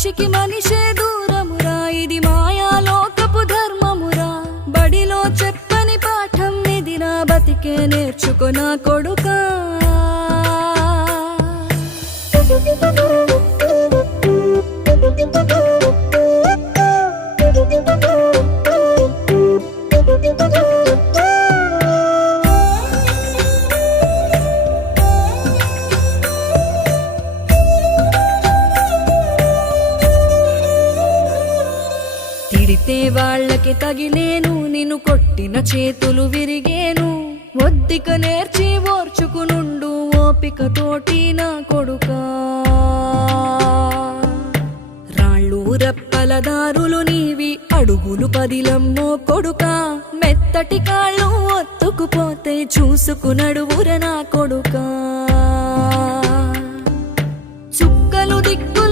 మనిషికి మనిషే దూరమురా, ఇది మాయాలోకపు ధర్మమురా. బడిలో చెప్పని పాఠం ఇదిరా, బతికే నేర్చుకో నా కొడుకా. తిడితే వాళ్ళకి తగిలేను, నిన్ను కొట్టిన చేతులు విరిగేను. ఒద్దిక నేర్చి ఓర్చుకునుండు ఓపికతోటి నా కొడుకా. రాళ్ళు రప్పల దారులు నీవి, అడుగులు పదిలమ్మో కొడుకా. మెత్తటి కాళ్ళు ఒత్తుకుపోతే చూసుకునడువుర నా కొడుకా. చుక్కలు దిక్కు